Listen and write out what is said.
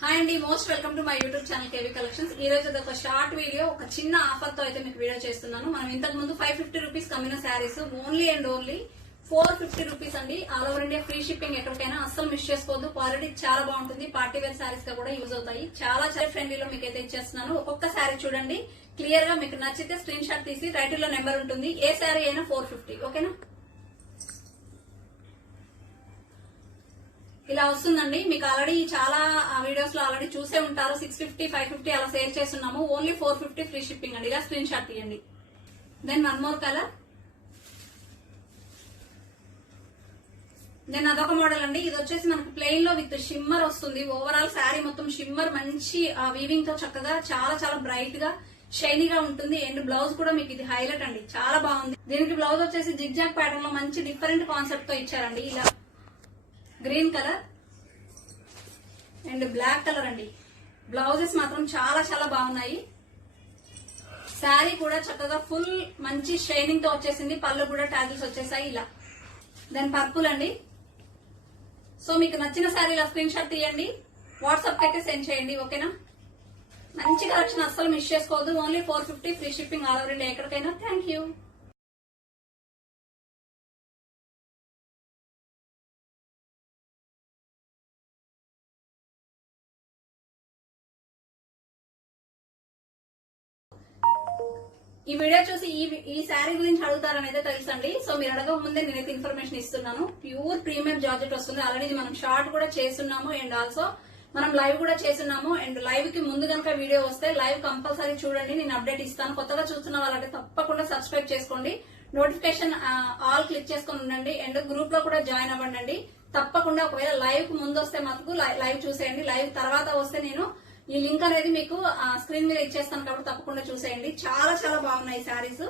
Hi అండి, most welcome to my YouTube channel KV collections. ఈ రోజు ఒక షార్ట్ వీడియో, ఒక చిన్న ఆఫర్ తో అయితే మీకు వీడియో చేస్తున్నాను. మనం ఇంతకు ముందు 550 రూపీస్ కమ్మిన sarees only and only 450 rupees అండి. All over India free shipping. ఎక్కడికైనా అస్సలు మిస్ చేసుకోవద్దు. క్వాలిటీ చాలా బాగుంటుంది. పార్టీ వేర్ శారీస్ గా కూడా యూజ్ అవుతాయి. చాలా చాలా ఫ్రెండ్లీలో మీకు అయితే ఇచ్చేస్తున్నాను. ఒక్కొక్క శారీ చూడండి, క్లియర్ గా మీకు నచ్చితే స్క్రీన్ షాట్ తీసి టైటిల్ లో నెంబర్ ఉంటుంది. ఏ శారీ అయినా 450. ఓకేనా? ఇలా వస్తుందండి. మీకు ఆల్రెడీ చాలా వీడియోస్ లో ఆల్రెడీ చూసే ఉంటారు. 650, 550 అలా సేల్ చేస్తున్నాము. ఓన్లీ 450 ఫ్రీ షిప్పింగ్ అండి. ఇలా స్క్రీన్ షాట్ తీయండి. Then one more colour. Then అదొక మోడల్ అండి. ఇది వచ్చేసి మనకి ప్లెయిన్ లో విత్ షిమ్మర్ వస్తుంది. ఓవరాల్ శారీ మొత్తం షిమ్మర్, మంచి వీవింగ్ తో చక్కగా చాలా చాలా బ్రైట్ గా షైనీగా ఉంటుంది. అండ్ బ్లౌజ్ కూడా మీకు ఇది హైలైట్ అండి, చాలా బాగుంది. దీనికి బ్లౌజ్ వచ్చేసి జిగ్జాగ్ ప్యాటర్న్ లో మంచి డిఫరెంట్ కాన్సెప్ట్ తో ఇచ్చారండి. ఇలా green colour and black colour అండి. బ్లౌజెస్ మాత్రం చాలా చాలా బాగున్నాయి. శారీ కూడా చక్కగా ఫుల్ మంచి షైనింగ్ తో వచ్చేసింది. పళ్ళు కూడా టాజిల్స్ వచ్చేసాయి ఇలా. దెన్ పర్పుల్ అండి. సో మీకు నచ్చిన శారీ ఇలా స్క్రీన్ షాట్ తీయండి, వాట్సాప్ అయితే సెండ్ చేయండి. ఓకేనా? మంచి కలెక్షన్, అస్సలు మిస్ చేసుకోవద్దు. Only 450 free shipping all over India ఎక్కడికైనా. Thank you. ఈ వీడియో చూసి ఈ శారీ గురించి అడుగుతారని అయితే తెలుసండి. సో మీరు అడగక ముందే నేనైతే ఇన్ఫర్మేషన్ ఇస్తున్నాను. ప్యూర్ ప్రీమియం జార్జెట్ వస్తుంది. ఆల్రెడీ మనం షార్ట్ కూడా చేస్తున్నాము అండ్ ఆల్సో మనం లైవ్ కూడా చేస్తున్నాము. అండ్ లైవ్ కి ముందు కనుక వీడియో వస్తే లైవ్ కంపల్సరీ చూడండి, నేను అప్డేట్ ఇస్తాను. కొత్తగా చూస్తున్న వాళ్ళంటే తప్పకుండా సబ్స్క్రైబ్ చేసుకోండి, నోటిఫికేషన్ ఆల్ క్లిక్ చేసుకుని ఉండండి. అండ్ గ్రూప్ లో కూడా జాయిన్ అవ్వండి. తప్పకుండా ఒకవేళ లైవ్ కు ముందు వస్తే మటుకు లైవ్ చూసేయండి. లైవ్ తర్వాత వస్తే నేను ఈ లింక్ అనేది మీకు స్క్రీన్ మీద ఇచ్చేస్తాను కాబట్టి తప్పకుండా చూసేయండి. చాలా చాలా బాగున్నాయి శారీస్.